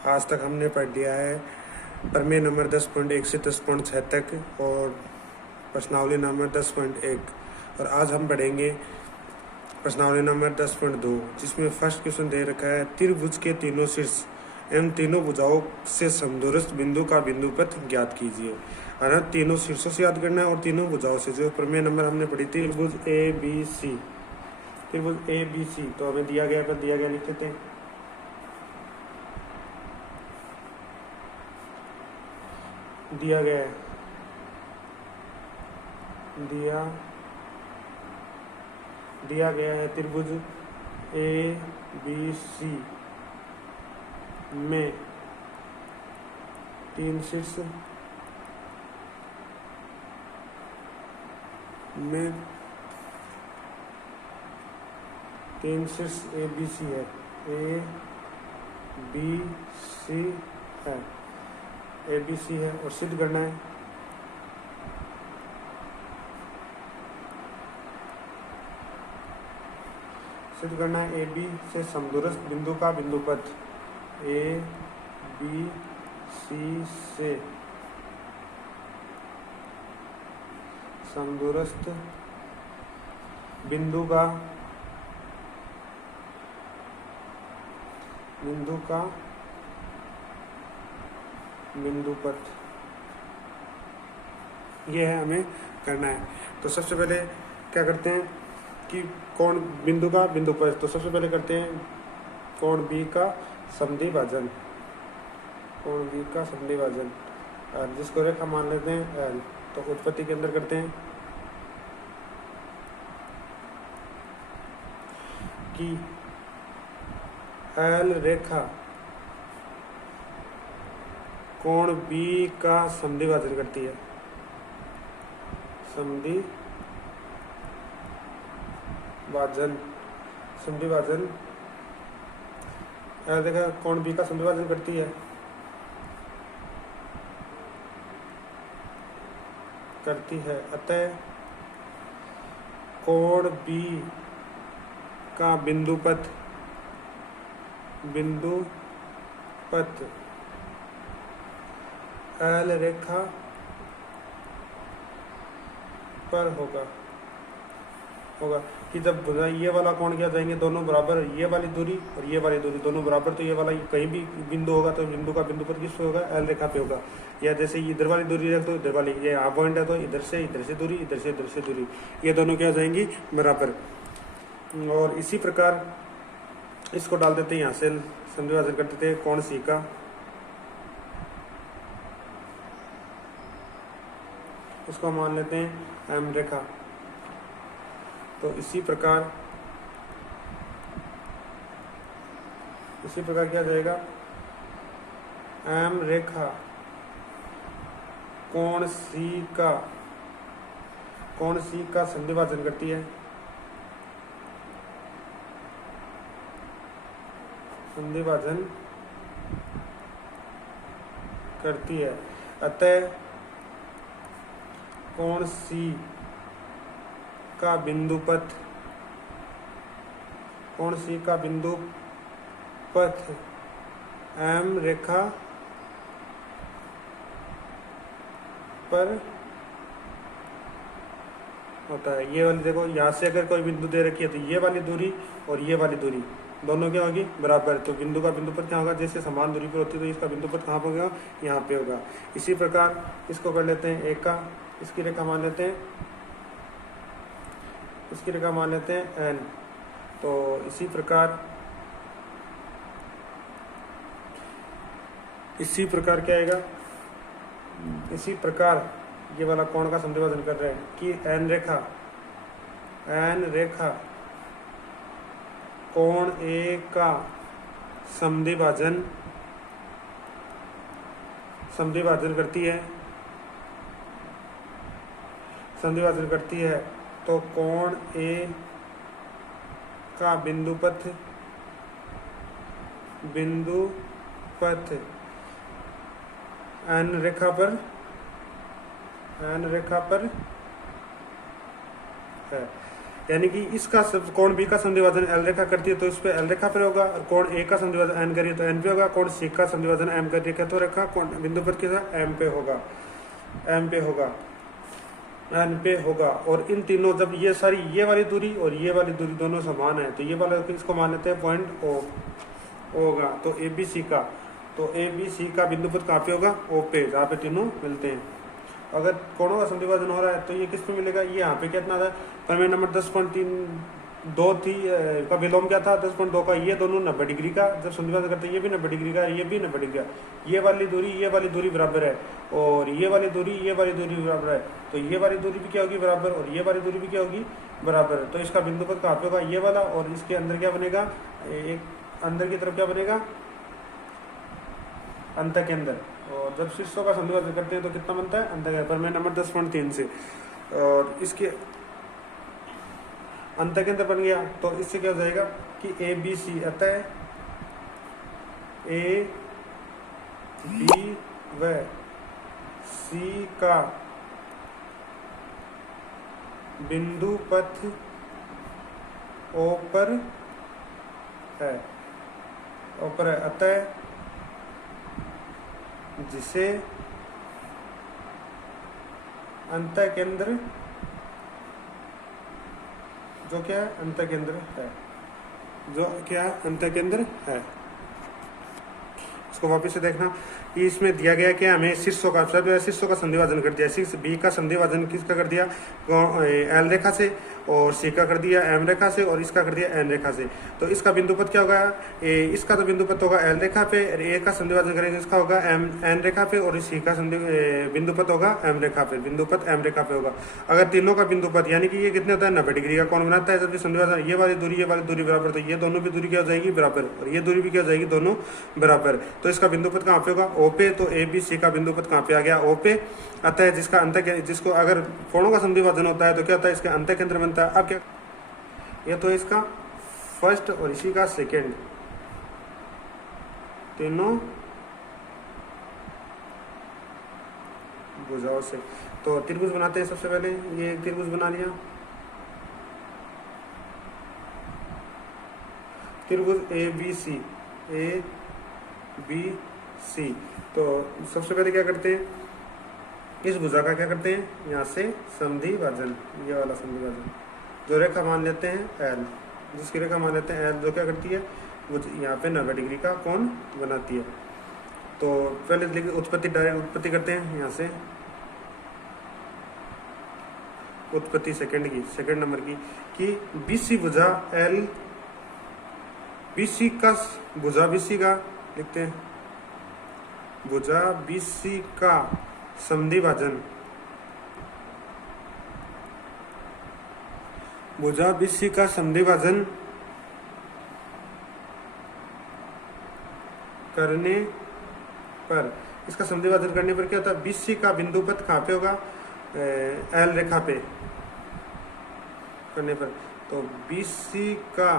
आज तक हमने पढ़ लिया है प्रमेय नंबर 10.1 से 10.6 तक और प्रश्नावली नंबर 10.1 और आज हम पढ़ेंगे प्रश्नावली नंबर 10.2 जिसमें फर्स्ट क्वेश्चन दे रखा है त्रिभुज के तीनों शीर्ष एवं तीनों भुजाओं से समदूरस्थ बिंदु का बिंदुपथ ज्ञात कीजिए। है तीनों शीर्षों से याद करना है और तीनों भुजाओं से। जो प्रमेय नंबर हमने पढ़ी थी त्रिभुज ए बी सी, त्रिभुज ए बी सी तो हमें दिया गया लिख लेते हैं। दिया गया है त्रिभुज ए बी सी में तीन शीर्ष ए बी सी है, ए बी सी है, ए बी सी है और सिद्ध करना है ए बी से समदूरस्थ बिंदु का बिंदुपथ। ए बी सी से समदूरस्थ बिंदु का बिंदुपथ ये है हमें करना है। तो सबसे पहले क्या करते हैं कि कोण बिंदु का बिंदुपथ, तो सबसे पहले करते हैं कोण बी का समद्विभाजन, और जिसको रेखा मान लेते हैं एल। तो उत्पत्ति के अंदर करते हैं कि एल रेखा कोण बी का समद्विभाजन करती है, समद्विभाजन एल रेखा कोण बी का समद्विभाजन करती है, अतः कोण बी का बिंदुपथ एल रेखा पर होगा कि जब ये वाला कोण क्या जाएंगे दोनों बराबर, ये वाली दूरी और ये वाली दूरी दोनों बराबर, तो ये वाला कहीं भी बिंदु होगा तो बिंदु का बिंदुपथ किस पे होगा, एल रेखा पे होगा। या जैसे इधर वाली दूरी रख दो, इधर वाली ये यहाँ पॉइंट है तो इधर से दूरी, इधर से दूरी, ये दोनों क्या जाएंगी बराबर। और इसी प्रकार इसको डाल देते हैं, यहाँ से समद्विभाजन कर देते हैं कोण सी का, उसको मान लेते हैं एम रेखा। तो इसी प्रकार क्या जाएगा, एम रेखा कोण सी का समद्विभाजन करती है, अतः कोण सी का बिंदुपथ एम रेखा पर होता है। ये वाली देखो, यहाँ से अगर कोई बिंदु दे रखी है तो ये वाली दूरी और ये वाली दूरी दोनों क्या होगी बराबर, तो बिंदु का बिंदुपथ क्या होगा, जैसे समान दूरी पर होती है तो इसका बिंदुपथ कहाँ पर होगा, यहाँ पे होगा। इसी प्रकार इसको कर लेते हैं एक का, इसकी रेखा मान लेते हैं एन। तो इसी प्रकार क्या आएगा, इसी प्रकार ये वाला कोण का समद्विभाजन कर रहे हैं कि एन रेखा कोण ए का समद्विभाजन करती है, तो कोण ए का बिंदुपथ एन रेखा पर है। यानी कि इसका कोण बी का संधिवादन एल रेखा करती है तो इस पे एल रेखा पर होगा, और कोण ए का संधिवादन एन करिए तो एन पे होगा, कोण सी का संधिवादन एम करिए तो रेखा कोण बिंदु पर किसा एम पे होगा, एम पे होगा, एन पे होगा। और इन तीनों जब ये सारी ये वाली दूरी और ये वाली दूरी दोनों समान है तो ये वाला इसको मान लेते हैं पॉइंट ओ होगा। तो ए बी सी का, तो ए बी सी का बिंदु पद कहाँ पे होगा, ओ पे, जहाँ पे तीनों मिलते हैं। अगर कोणों का संधिवादन हो रहा है तो ये किस पे मिलेगा, ये यहाँ पे कितना था, प्रमेय नंबर 10.2 थी का विलोम क्या था 10.2 का, ये दोनों 90 डिग्री का जब संधिवादन करते हैं, ये भी 90 डिग्री का, ये भी 90 डिग्री का, ये वाली दूरी बराबर है, और ये वाली दूरी बराबर है, तो ये वाली दूरी भी क्या होगी बराबर, और ये वाली दूरी भी क्या होगी बराबर। तो इसका बिंदु पद कहाँ पे होगा, ये वाला, और इसके अंदर क्या बनेगा, एक अंदर की तरफ क्या बनेगा, अंत के अंदर। और जब शीर्षों का संधिवादन करते हैं तो कितना बनता है, अंत के प्रमेय नंबर 10.3 से, और इसके अंत के अंदर बन गया। तो इससे क्या हो जाएगा कि ए बी सी, अतः ए बी व सी का बिंदु पथ ओ पर है, ऊपर है, अतः जिसे अंत केंद्र, जो क्या है अंत केंद्र है, जो क्या अंत केंद्र है। इसको वापस से देखना कि इसमें दिया गया कि हमें शीर्षों का संधिवादन कर दिया, शीर्ष बी का संधिवादन किसका कर दिया, एल रेखा से, और सी का कर दिया एम रेखा से, और इसका कर दिया एन रेखा से। तो इसका बिंदुपथ क्या होगा, इसका तो बिंदुपथ होगा एल रेखा पे, ए का संधिवादन करेंगे इसका होगा एम एन रेखा पे, और सी का बिंदुपथ होगा एम रेखा पे, बिंदुपथ एम रेखा पे होगा। अगर तीनों का बिंदुपथ यानी कि ये कितने होता है 90 डिग्री का कोण बनाता है, जब संधिवादन ये वाली दूरी बराबर, तो ये दोनों भी दूरी क्या हो जाएगी बराबर, और ये दूरी भी क्या हो जाएगी दोनों बराबर। तो इसका बिंदुपथ कहाँ पे होगा, ओ पे। तो ए बी सी का बिंदुपथ कहाँ पे आ गया, ओ पे। अतः जिसका अंत जिसको अगर कोणों का संधिवादन होता है तो क्या होता है, इसके अंत केंद्र बनता है। अब क्या, ये तो इसका फर्स्ट और इसी का सेकंड, तीनों भुजाओं से। तो त्रिभुज बनाते हैं सबसे पहले, ये एक त्रिभुज बना लिया, त्रिभुज ए बी सी। तो सबसे पहले क्या करते हैं, इस भुजा का क्या करते हैं, यहाँ से संधिभाजन, ये वाला संधिभाजन, जो रेखा मान लेते हैं एल, जिसकी रेखा मान लेते हैं एल, जो क्या करती है वो यहाँ पे 90 डिग्री का कोण बनाती है। तो पहले उत्पत्ति उत्पत्ति करते हैं यहाँ से, उत्पत्ति सेकंड नंबर की, कि बीसी भुजा एल, बीसी का भुजा बीसी का लिखते हैं, भुजा बीसी का संधिभाजन, भुजा बीसी का संधिभाजन करने पर, इसका संधिभाजन करने पर क्या होता है, बीसी का बिंदुपथ कहाँ पे होगा, एल रेखा पे करने पर। तो बीसी का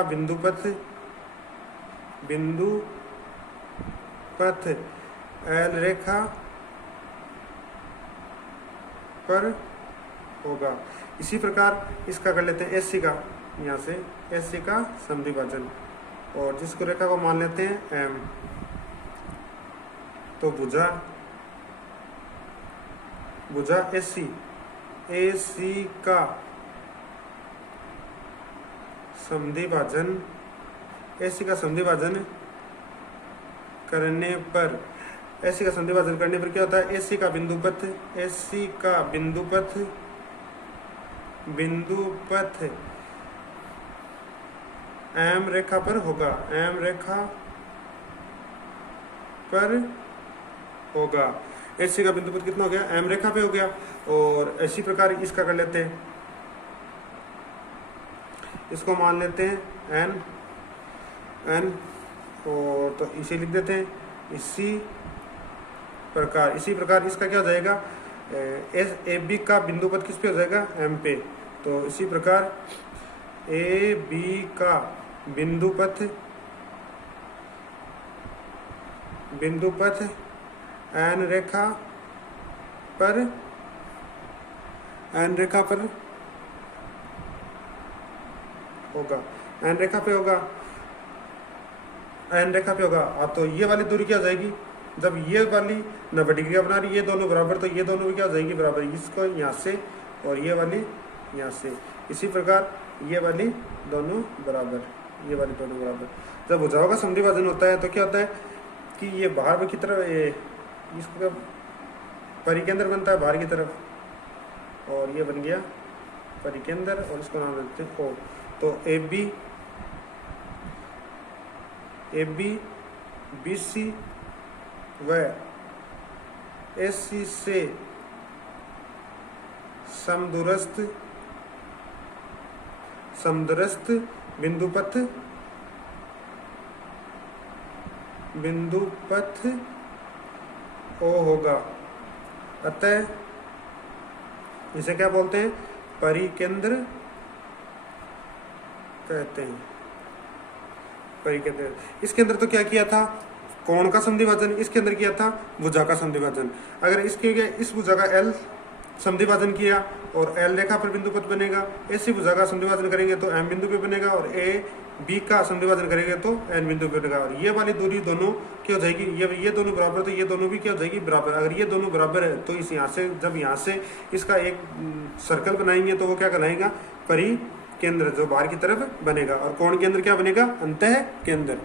बिंदुपथ एल रेखा पर होगा। इसी प्रकार इसका कर लेते हैं एससी का, यहाँ से एससी का संधिभाजन, और जिसको रेखा को मान लेते हैं एम। तो भुजा एसी का संधिभाजन, एसी का संधिभाजन करने पर, एसी का संधिभाजन करने पर क्या होता है, एसी का बिंदुपथ एम रेखा पर होगा, एम रेखा पर होगा। एसी का बिंदुपथ कितना हो गया, एम रेखा पे हो गया। और इसी प्रकार इसका कर लेते हैं, इसको मान लेते हैं एन, और तो इसे लिख देते हैं। इसी प्रकार इसका क्या हो जाएगा, एस ए बी का बिंदुपथ किस पे हो जाएगा, एम पे। तो इसी प्रकार ए बी का बिंदुपथ एन रेखा पर एन रेखा पर होगा, एन रेखा पे होगा, एन रेखा पे होगा। तो ये वाली दूरी क्या हो जाएगी, जब ये वाली 90 डिग्री का बना रही है, ये दोनों बराबर, तो ये दोनों भी क्या हो जाएगी बराबर, इसको यहाँ से और ये वाली यहाँ से। इसी प्रकार ये वाली दोनों बराबर, ये वाली दोनों बराबर। जब भुजाओं का समद्विभाजन होता है तो क्या होता है कि ये बाहर की तरफ, इसको क्या परिकेंद्र बनता है बाहर की तरफ, और ये बन गया परिकेंद्र, और इसको नाम देते हैं ओ। तो ए बी BC व AC से समदूरस्थ बिंदुपथ O होगा। अतः इसे क्या बोलते हैं, परिकेंद्र कहते हैं, परिकेंद्र। इसके अंदर तो क्या किया था, कोण का समद्विभाजन, इसके अंदर किया था भुजा का समद्विभाजन। अगर इसके इस भुजा का L समद्विभाजन किया और L रेखा पर बिंदुपथ बनेगा, ऐसी भुजा का समद्विभाजन करेंगे तो M बिंदु पे बनेगा, और AB का समद्विभाजन करेंगे तो N बिंदु पे बनेगा। और ये वाली दूरी दोनों क्या हो जाएगी, ये दोनों बराबर, तो ये दोनों भी क्या हो जाएगी बराबर। अगर ये दोनों बराबर है तो इस यहाँ से, जब यहाँ से इसका एक सर्कल बनाएंगे तो वो क्या कहलाएगा, परिकेंद्र, जो बाहर की तरफ बनेगा। और कोण के अंदर क्या बनेगा, अंतः केंद्र।